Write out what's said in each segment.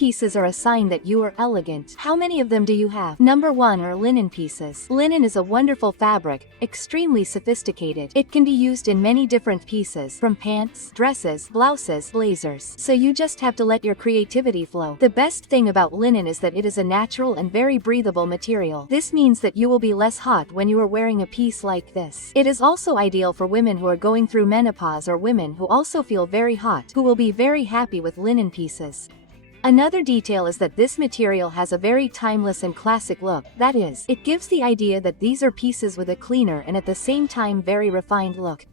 pieces are a sign that you are elegant. How many of them do you have? Number 1 are linen pieces. Linen is a wonderful fabric, extremely sophisticated. It can be used in many different pieces, from pants, dresses, blouses, blazers. So you just have to let your creativity flow. The best thing about linen is that it is a natural and very breathable material. This means that you will be less hot when you are wearing a piece like this. It is also ideal for women who are going through menopause or women who also feel very hot, who will be very happy with linen pieces. Another detail is that this material has a very timeless and classic look. That is, it gives the idea that these are pieces with a cleaner and at the same time very refined look.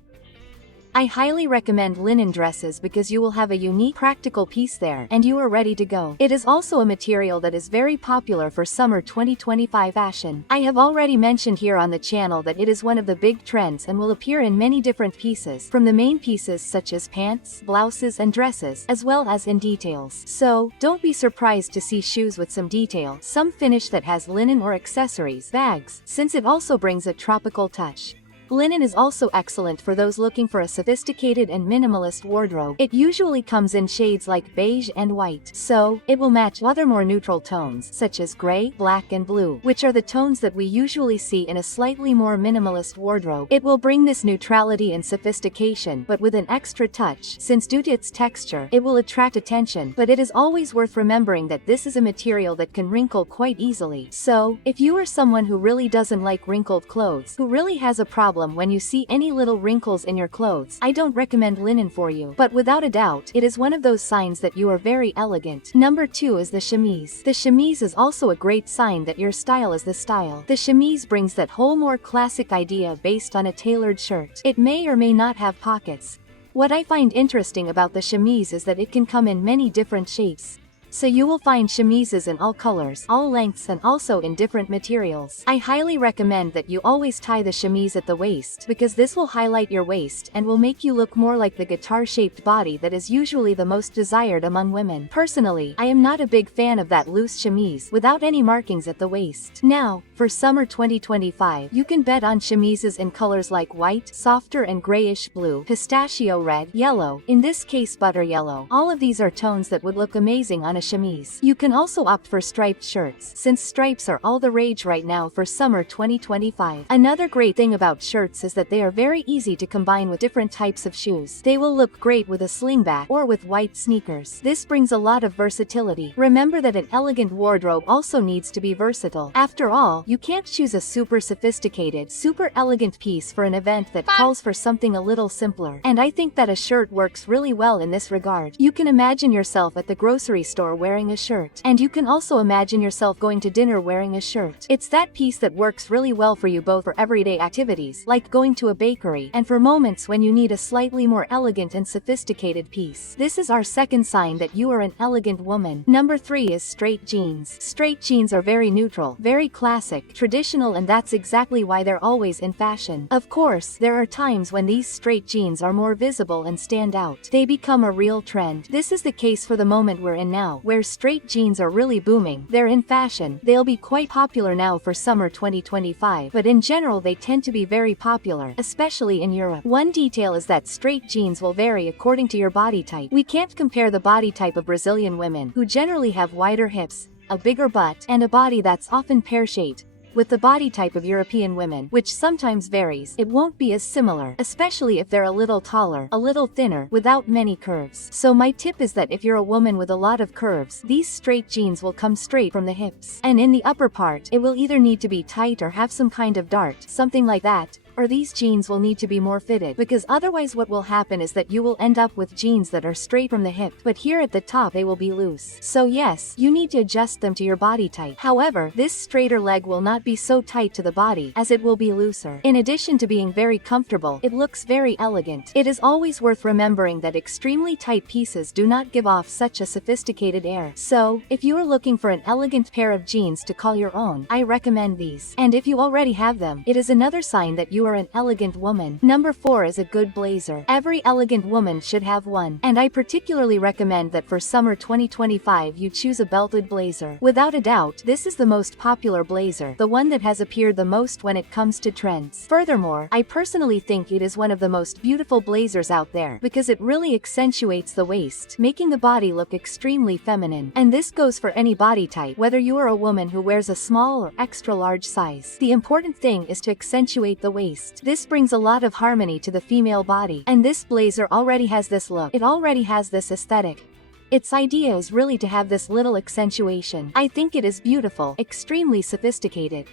I highly recommend linen dresses because you will have a unique, practical piece there, and you are ready to go. It is also a material that is very popular for summer 2025 fashion. I have already mentioned here on the channel that it is one of the big trends and will appear in many different pieces, from the main pieces such as pants, blouses and dresses, as well as in details. So, don't be surprised to see shoes with some detail, some finish that has linen or accessories, bags, since it also brings a tropical touch. Linen is also excellent for those looking for a sophisticated and minimalist wardrobe. It usually comes in shades like beige and white, so it will match other more neutral tones, such as gray, black and blue, which are the tones that we usually see in a slightly more minimalist wardrobe. It will bring this neutrality and sophistication, but with an extra touch, since due to its texture, it will attract attention, but it is always worth remembering that this is a material that can wrinkle quite easily. So, if you are someone who really doesn't like wrinkled clothes, who really has a problem when you see any little wrinkles in your clothes, I don't recommend linen for you. But without a doubt, it is one of those signs that you are very elegant. Number 2 is the chemise. The chemise is also a great sign that your style is the style. The chemise brings that whole more classic idea based on a tailored shirt. It may or may not have pockets. What I find interesting about the chemise is that it can come in many different shapes. So you will find chemises in all colors, all lengths and also in different materials. I highly recommend that you always tie the chemise at the waist because this will highlight your waist and will make you look more like the guitar-shaped body that is usually the most desired among women. Personally, I am not a big fan of that loose chemise without any markings at the waist. Now, for summer 2025, you can bet on chemises in colors like white, softer and grayish blue, pistachio red, yellow, in this case butter yellow. All of these are tones that would look amazing on a chemise. You can also opt for striped shirts, since stripes are all the rage right now for summer 2025. Another great thing about shirts is that they are very easy to combine with different types of shoes. They will look great with a sling back or with white sneakers. This brings a lot of versatility. Remember that an elegant wardrobe also needs to be versatile. After all, you can't choose a super sophisticated, super elegant piece for an event that calls for something a little simpler. And I think that a shirt works really well in this regard. You can imagine yourself at the grocery store wearing a shirt. And you can also imagine yourself going to dinner wearing a shirt. It's that piece that works really well for you both for everyday activities, like going to a bakery, and for moments when you need a slightly more elegant and sophisticated piece. This is our second sign that you are an elegant woman. Number 3 is straight jeans. Straight jeans are very neutral, very classic, traditional, and that's exactly why they're always in fashion. Of course, there are times when these straight jeans are more visible and stand out. They become a real trend. This is the case for the moment we're in now, where straight jeans are really booming. They're in fashion. They'll be quite popular now for summer 2025, but in general they tend to be very popular, especially in Europe. One detail is that straight jeans will vary according to your body type. We can't compare the body type of Brazilian women, who generally have wider hips, a bigger butt, and a body that's often pear-shaped, with the body type of European women, which sometimes varies. It won't be as similar, especially if they're a little taller, a little thinner, without many curves. So my tip is that if you're a woman with a lot of curves, these straight jeans will come straight from the hips. And in the upper part, it will either need to be tight or have some kind of dart, something like that, or these jeans will need to be more fitted, because otherwise what will happen is that you will end up with jeans that are straight from the hip, but here at the top they will be loose. So yes, you need to adjust them to your body type. However, this straighter leg will not be so tight to the body, as it will be looser. In addition to being very comfortable, it looks very elegant. It is always worth remembering that extremely tight pieces do not give off such a sophisticated air. So, if you are looking for an elegant pair of jeans to call your own, I recommend these. And if you already have them, it is another sign that you are an elegant woman. Number 4 is a good blazer. Every elegant woman should have one, and I particularly recommend that for summer 2025 you choose a belted blazer. Without a doubt, this is the most popular blazer, the one that has appeared the most when it comes to trends. Furthermore, I personally think it is one of the most beautiful blazers out there because it really accentuates the waist, making the body look extremely feminine. And this goes for any body type, whether you are a woman who wears a small or extra large size. The important thing is to accentuate the waist. This brings a lot of harmony to the female body, and this blazer already has this look. It already has this aesthetic. Its idea is really to have this little accentuation. I think it is beautiful, extremely sophisticated.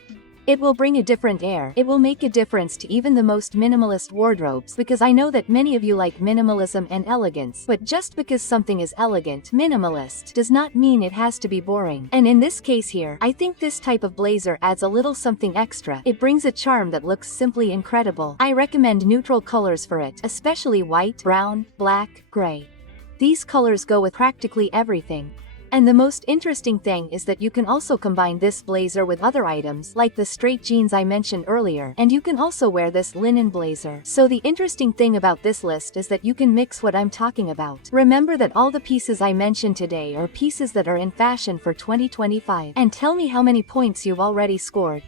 It will bring a different air. It will make a difference to even the most minimalist wardrobes, because I know that many of you like minimalism and elegance, but just because something is elegant, minimalist, does not mean it has to be boring. And in this case here, I think this type of blazer adds a little something extra. It brings a charm that looks simply incredible. I recommend neutral colors for it, especially white, brown, black, gray. These colors go with practically everything. And the most interesting thing is that you can also combine this blazer with other items like the straight jeans I mentioned earlier, and you can also wear this linen blazer. So the interesting thing about this list is that you can mix what I'm talking about. Remember that all the pieces I mentioned today are pieces that are in fashion for 2025. And tell me how many points you've already scored.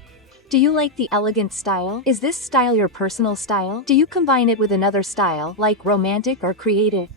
Do you like the elegant style? Is this style your personal style? Do you combine it with another style, like romantic or creative?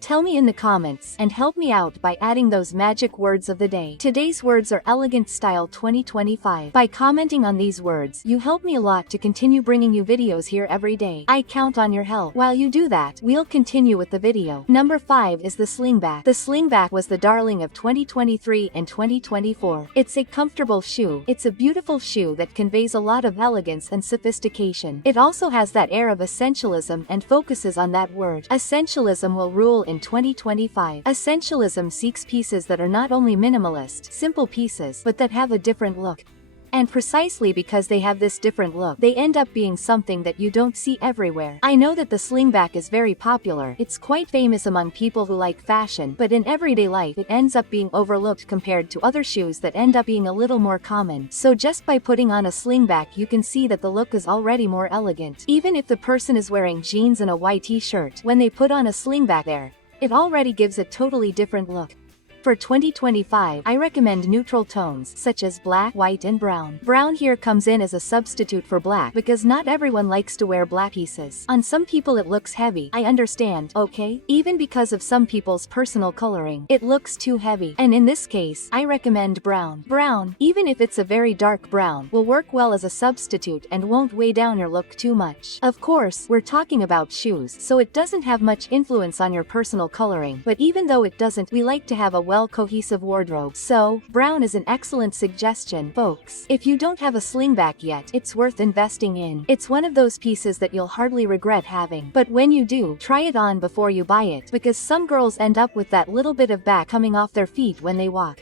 Tell me in the comments, and help me out by adding those magic words of the day. Today's words are elegant style 2025. By commenting on these words, you help me a lot to continue bringing you videos here every day. I count on your help. While you do that, we'll continue with the video. Number 5 is the Sling Back. The Sling Back was the darling of 2023 and 2024. It's a comfortable shoe. It's a beautiful shoe that conveys a lot of elegance and sophistication. It also has that air of essentialism and focuses on that word. Essentialism will rule in 2025. Essentialism seeks pieces that are not only minimalist, simple pieces, but that have a different look. And precisely because they have this different look, they end up being something that you don't see everywhere. I know that the Sling Back is very popular. It's quite famous among people who like fashion, but in everyday life it ends up being overlooked compared to other shoes that end up being a little more common. So just by putting on a Sling Back you can see that the look is already more elegant. Even if the person is wearing jeans and a white t-shirt, when they put on a Sling Back there, it already gives a totally different look. For 2025, I recommend neutral tones, such as black, white and brown. Brown here comes in as a substitute for black, because not everyone likes to wear black pieces. On some people it looks heavy, I understand, okay? Even because of some people's personal coloring, it looks too heavy. And in this case, I recommend brown. Brown, even if it's a very dark brown, will work well as a substitute and won't weigh down your look too much. Of course, we're talking about shoes, so it doesn't have much influence on your personal coloring, but even though it doesn't, we like to have a cohesive wardrobe. So, brown is an excellent suggestion, folks. If you don't have a Sling Back yet, it's worth investing in. It's one of those pieces that you'll hardly regret having. But when you do, try it on before you buy it, because some girls end up with that little bit of back coming off their feet when they walk.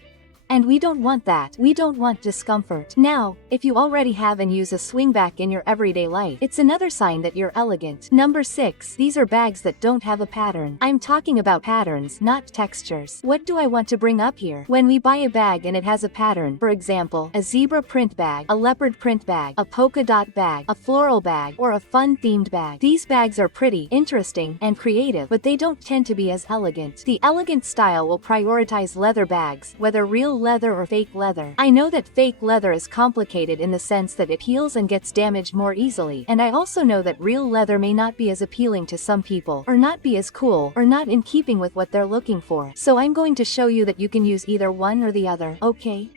And we don't want that. We don't want discomfort. Now, if you already have and use a swing back in your everyday life, it's another sign that you're elegant. Number 6. These are bags that don't have a pattern. I'm talking about patterns, not textures. What do I want to bring up here? When we buy a bag and it has a pattern, for example, a zebra print bag, a leopard print bag, a polka dot bag, a floral bag, or a fun themed bag. These bags are pretty, interesting, and creative, but they don't tend to be as elegant. The elegant style will prioritize leather bags, whether real leather or fake leather. I know that fake leather is complicated in the sense that it peels and gets damaged more easily, and I also know that real leather may not be as appealing to some people, or not be as cool, or not in keeping with what they're looking for. So I'm going to show you that you can use either one or the other, okay?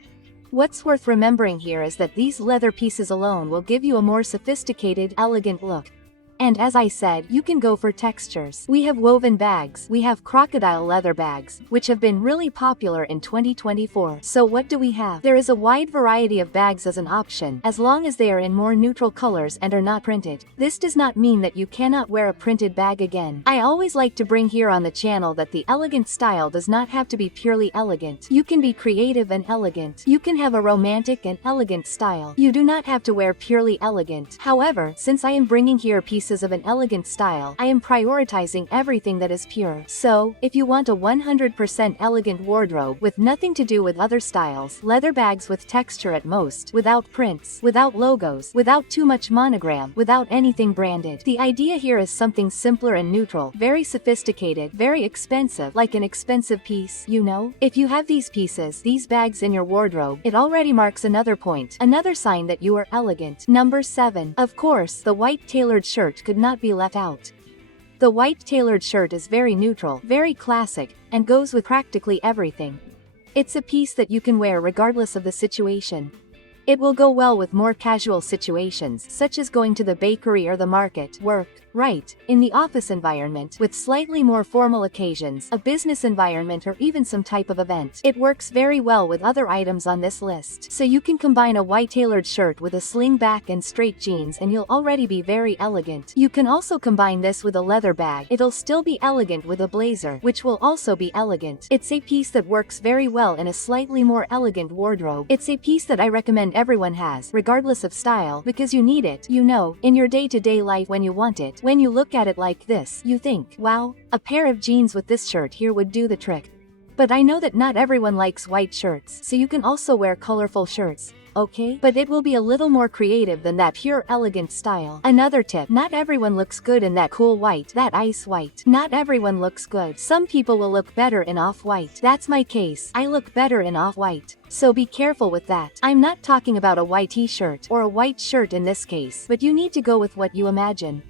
What's worth remembering here is that these leather pieces alone will give you a more sophisticated, elegant look. And as I said, you can go for textures. We have woven bags, we have crocodile leather bags, which have been really popular in 2024. So what do we have? There is a wide variety of bags as an option, as long as they are in more neutral colors and are not printed. This does not mean that you cannot wear a printed bag again. I always like to bring here on the channel that the elegant style does not have to be purely elegant. You can be creative and elegant. You can have a romantic and elegant style. You do not have to wear purely elegant. However, since I am bringing here pieces pieces of an elegant style, I am prioritizing everything that is pure. So, if you want a 100% elegant wardrobe with nothing to do with other styles, leather bags with texture at most, without prints, without logos, without too much monogram, without anything branded. The idea here is something simpler and neutral, very sophisticated, very expensive, like an expensive piece, you know? If you have these pieces, these bags in your wardrobe, it already marks another point, another sign that you are elegant. Number 7. Of course, the white tailored shirt could not be left out. The white tailored shirt is very neutral, very classic, and goes with practically everything. It's a piece that you can wear regardless of the situation. It will go well with more casual situations, such as going to the bakery or the market, work, right, in the office environment, with slightly more formal occasions, a business environment, or even some type of event. It works very well with other items on this list. So you can combine a white tailored shirt with a sling back and straight jeans and you'll already be very elegant. You can also combine this with a leather bag. It'll still be elegant with a blazer, which will also be elegant. It's a piece that works very well in a slightly more elegant wardrobe. It's a piece that I recommend everyone has, regardless of style, because you need it, you know, in your day-to-day life when you want it. When you look at it like this, you think, wow, a pair of jeans with this shirt here would do the trick. But I know that not everyone likes white shirts, so you can also wear colorful shirts. Okay? But it will be a little more creative than that pure elegant style. Another tip, not everyone looks good in that cool white, that ice white. Not everyone looks good. Some people will look better in off-white. That's my case. I look better in off-white. So be careful with that. I'm not talking about a white t-shirt, or a white shirt in this case, but you need to go with what you imagine.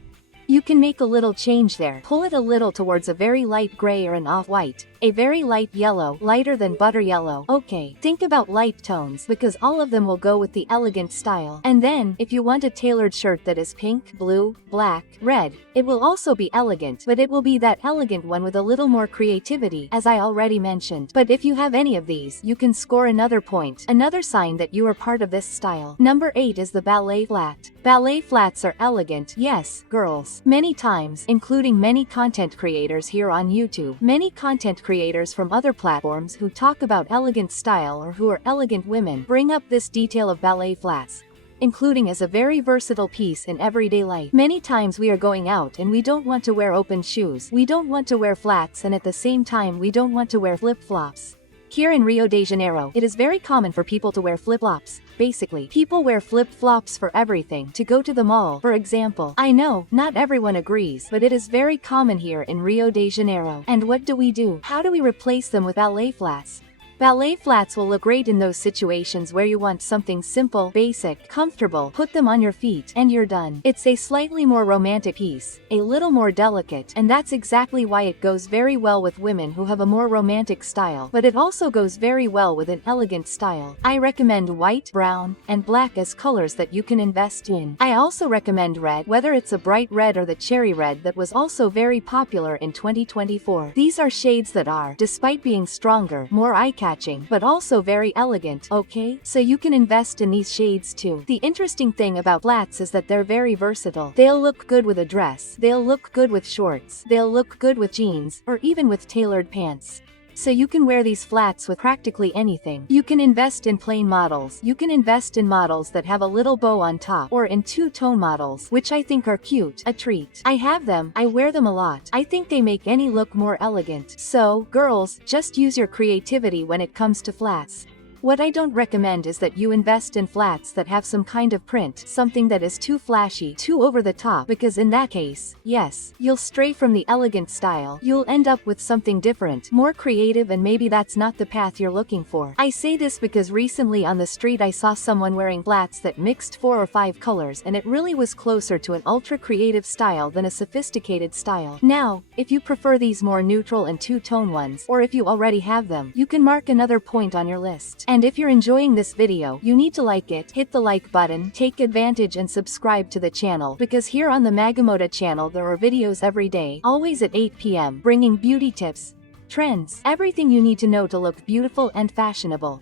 You can make a little change there. Pull it a little towards a very light gray or an off-white, a very light yellow, lighter than butter yellow. Okay, think about light tones, because all of them will go with the elegant style. And then, if you want a tailored shirt that is pink, blue, black, red, it will also be elegant, but it will be that elegant one with a little more creativity, as I already mentioned. But if you have any of these, you can score another point, another sign that you are part of this style. Number 8 is the ballet flat. Ballet flats are elegant, yes, girls. Many times, including many content creators here on YouTube, many content creators from other platforms who talk about elegant style or who are elegant women, bring up this detail of ballet flats, including as a very versatile piece in everyday life. Many times we are going out and we don't want to wear open shoes, we don't want to wear flats, and at the same time we don't want to wear flip-flops. Here in Rio de Janeiro, it is very common for people to wear flip-flops. Basically, people wear flip-flops for everything, to go to the mall, for example. I know, not everyone agrees, but it is very common here in Rio de Janeiro. And what do? How do we replace them with ballet flats? Ballet flats will look great in those situations where you want something simple, basic, comfortable, put them on your feet, and you're done. It's a slightly more romantic piece, a little more delicate, and that's exactly why it goes very well with women who have a more romantic style, but it also goes very well with an elegant style. I recommend white, brown, and black as colors that you can invest in. I also recommend red, whether it's a bright red or the cherry red that was also very popular in 2024. These are shades that are, despite being stronger, more eye-catching, but also very elegant, okay? So you can invest in these shades too. The interesting thing about flats is that they're very versatile. They'll look good with a dress, they'll look good with shorts, they'll look good with jeans, or even with tailored pants. So you can wear these flats with practically anything. You can invest in plain models. You can invest in models that have a little bow on top, or in two-tone models, which I think are cute, a treat. I have them, I wear them a lot. I think they make any look more elegant. So, girls, just use your creativity when it comes to flats. What I don't recommend is that you invest in flats that have some kind of print, something that is too flashy, too over the top, because in that case, yes, you'll stray from the elegant style. You'll end up with something different, more creative, and maybe that's not the path you're looking for. I say this because recently on the street I saw someone wearing flats that mixed 4 or 5 colors, and it really was closer to an ultra creative style than a sophisticated style. Now, if you prefer these more neutral and two-tone ones, or if you already have them, you can mark another point on your list. And if you're enjoying this video, you need to like it, hit the like button, take advantage and subscribe to the channel, because here on the Magamoda channel there are videos every day, always at 8 p.m, bringing beauty tips, trends, everything you need to know to look beautiful and fashionable.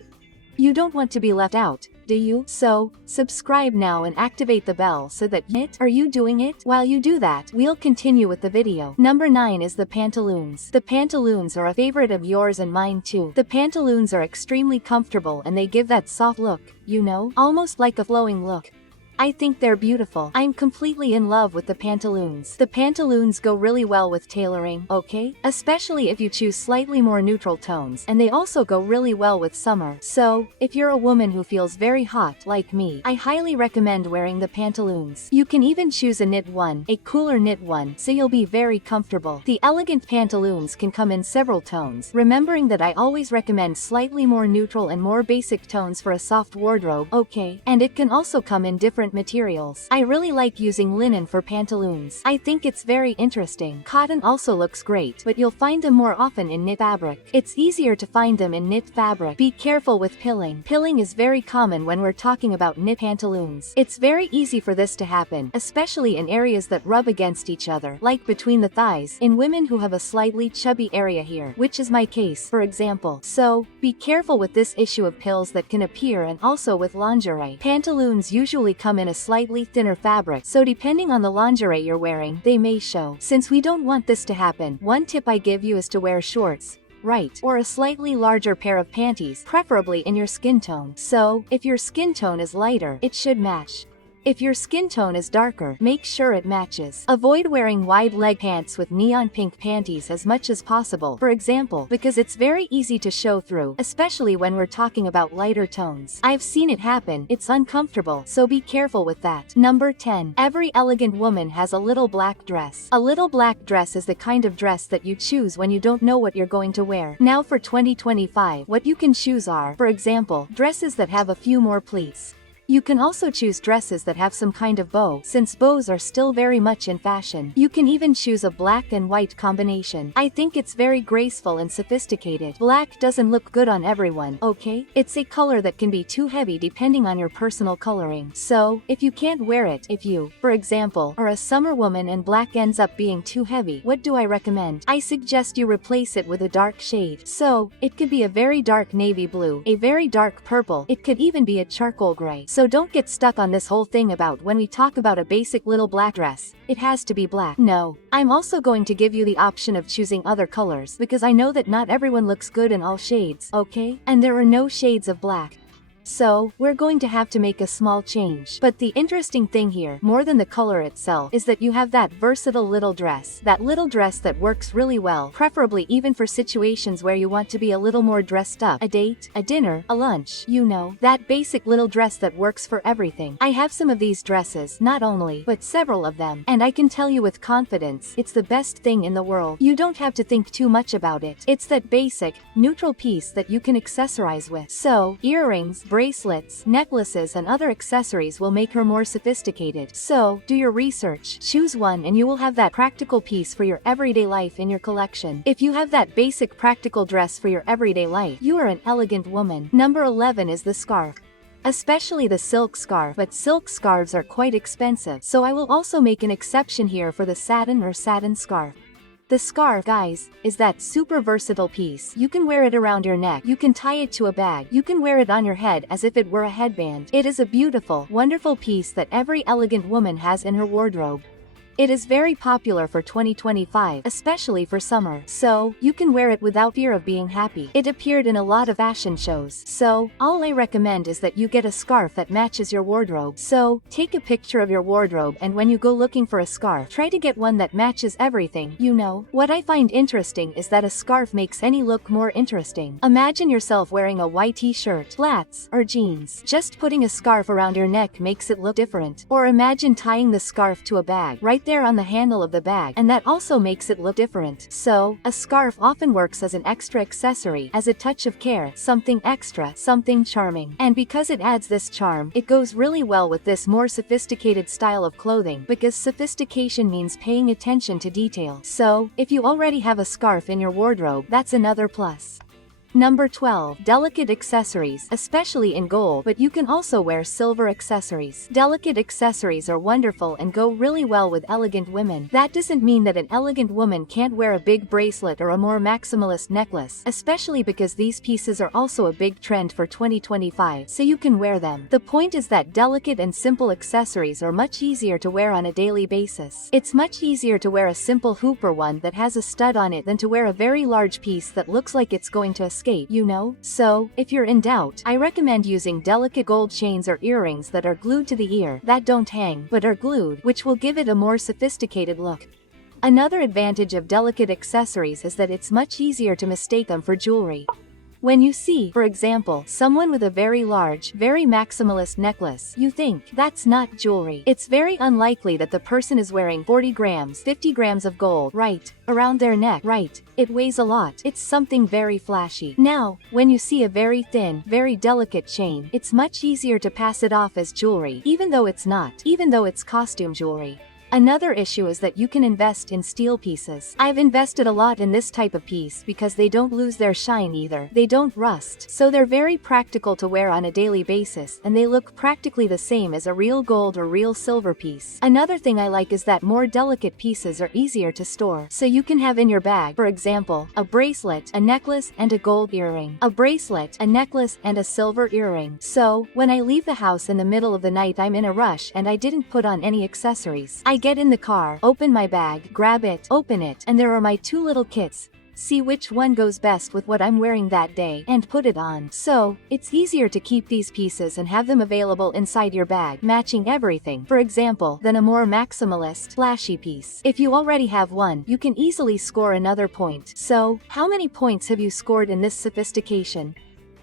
You don't want to be left out, do you? So, subscribe now and activate the bell so that are you doing it? While you do that, we'll continue with the video. Number 9 is the pantaloons. The pantaloons are a favorite of yours and mine too. The pantaloons are extremely comfortable and they give that soft look, you know, almost like a flowing look. I think they're beautiful. I'm completely in love with the pantaloons. The pantaloons go really well with tailoring, okay? Especially if you choose slightly more neutral tones, and they also go really well with summer. So, if you're a woman who feels very hot like me, I highly recommend wearing the pantaloons. You can even choose a knit one, a cooler knit one, so you'll be very comfortable. The elegant pantaloons can come in several tones, remembering that I always recommend slightly more neutral and more basic tones for a soft wardrobe, okay? And it can also come in different materials. I really like using linen for pantaloons. I think it's very interesting. Cotton also looks great, but you'll find them more often in knit fabric. It's easier to find them in knit fabric. Be careful with pilling. Pilling is very common when we're talking about knit pantaloons. It's very easy for this to happen, especially in areas that rub against each other, like between the thighs, in women who have a slightly chubby area here, which is my case, for example. So, be careful with this issue of pills that can appear, and also with lingerie. Pantaloons usually come in a slightly thinner fabric, so depending on the lingerie you're wearing, they may show. Since we don't want this to happen, one tip I give you is to wear shorts, right, or a slightly larger pair of panties, preferably in your skin tone. So, if your skin tone is lighter, it should match. If your skin tone is darker, make sure it matches. Avoid wearing wide leg pants with neon pink panties as much as possible, for example, because it's very easy to show through, especially when we're talking about lighter tones. I've seen it happen. It's uncomfortable, so be careful with that. Number 10. Every elegant woman has a little black dress. A little black dress is the kind of dress that you choose when you don't know what you're going to wear. Now for 2025, what you can choose are, for example, dresses that have a few more pleats. You can also choose dresses that have some kind of bow, since bows are still very much in fashion. You can even choose a black and white combination. I think it's very graceful and sophisticated. Black doesn't look good on everyone, okay? It's a color that can be too heavy depending on your personal coloring. So, if you can't wear it, if you, for example, are a summer woman and black ends up being too heavy, what do I recommend? I suggest you replace it with a dark shade. So, it could be a very dark navy blue, a very dark purple, it could even be a charcoal gray. So don't get stuck on this whole thing about when we talk about a basic little black dress, it has to be black. No. I'm also going to give you the option of choosing other colors, because I know that not everyone looks good in all shades, okay? And there are no shades of black. So, we're going to have to make a small change. But the interesting thing here, more than the color itself, is that you have that versatile little dress. That little dress that works really well, preferably even for situations where you want to be a little more dressed up. A date, a dinner, a lunch, you know. That basic little dress that works for everything. I have some of these dresses, not only, but several of them. And I can tell you with confidence, it's the best thing in the world. You don't have to think too much about it. It's that basic, neutral piece that you can accessorize with. So, earrings, bracelets, necklaces and other accessories will make her more sophisticated. So, do your research, choose one and you will have that practical piece for your everyday life in your collection. If you have that basic practical dress for your everyday life, you are an elegant woman. Number 11 is the scarf. Especially the silk scarf, but silk scarves are quite expensive, so I will also make an exception here for the satin or satin scarf. The scarf, guys, is that super versatile piece. You can wear it around your neck, you can tie it to a bag, you can wear it on your head as if it were a headband. It is a beautiful, wonderful piece that every elegant woman has in her wardrobe. It is very popular for 2025, especially for summer, so you can wear it without fear of being happy. It appeared in a lot of fashion shows, so all I recommend is that you get a scarf that matches your wardrobe. So, take a picture of your wardrobe and when you go looking for a scarf, try to get one that matches everything, you know. What I find interesting is that a scarf makes any look more interesting. Imagine yourself wearing a white t-shirt, flats, or jeans. Just putting a scarf around your neck makes it look different. Or imagine tying the scarf to a bag, right there on the handle of the bag, and that also makes it look different. So, a scarf often works as an extra accessory, as a touch of care, something extra, something charming. And because it adds this charm, it goes really well with this more sophisticated style of clothing, because sophistication means paying attention to detail. So, if you already have a scarf in your wardrobe, that's another plus. Number 12. Delicate accessories, especially in gold, but you can also wear silver accessories. Delicate accessories are wonderful and go really well with elegant women. That doesn't mean that an elegant woman can't wear a big bracelet or a more maximalist necklace, especially because these pieces are also a big trend for 2025, so you can wear them. The point is that delicate and simple accessories are much easier to wear on a daily basis. It's much easier to wear a simple hoop or one that has a stud on it than to wear a very large piece that looks like it's going to escape escape, you know? So, if you're in doubt, I recommend using delicate gold chains or earrings that are glued to the ear, that don't hang, but are glued, which will give it a more sophisticated look. Another advantage of delicate accessories is that it's much easier to mistake them for jewelry. When you see, for example, someone with a very large, very maximalist necklace, you think, that's not jewelry. It's very unlikely that the person is wearing 40 grams, 50 grams of gold, right, around their neck, right. It weighs a lot. It's something very flashy. Now, when you see a very thin, very delicate chain, it's much easier to pass it off as jewelry, even though it's not, even though it's costume jewelry. Another issue is that you can invest in steel pieces. I've invested a lot in this type of piece because they don't lose their shine either. They don't rust, so they're very practical to wear on a daily basis, and they look practically the same as a real gold or real silver piece. Another thing I like is that more delicate pieces are easier to store, so you can have in your bag, for example, a bracelet, a necklace, and a gold earring. A bracelet, a necklace, and a silver earring. So, when I leave the house in the middle of the night, I'm in a rush and I didn't put on any accessories. I get in the car, open my bag, grab it, open it, and there are my two little kits. See which one goes best with what I'm wearing that day, and put it on. So, it's easier to keep these pieces and have them available inside your bag, matching everything, for example, than a more maximalist, flashy piece. If you already have one, you can easily score another point. So, how many points have you scored in this sophistication?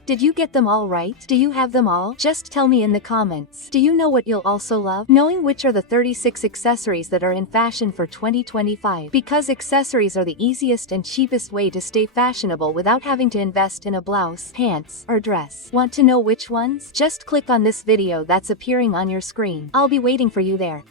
Did you get them all right? Do you have them all? Just tell me in the comments. Do you know what you'll also love? Knowing which are the 36 accessories that are in fashion for 2025. Because accessories are the easiest and cheapest way to stay fashionable without having to invest in a blouse, pants, or dress. Want to know which ones? Just click on this video that's appearing on your screen. I'll be waiting for you there.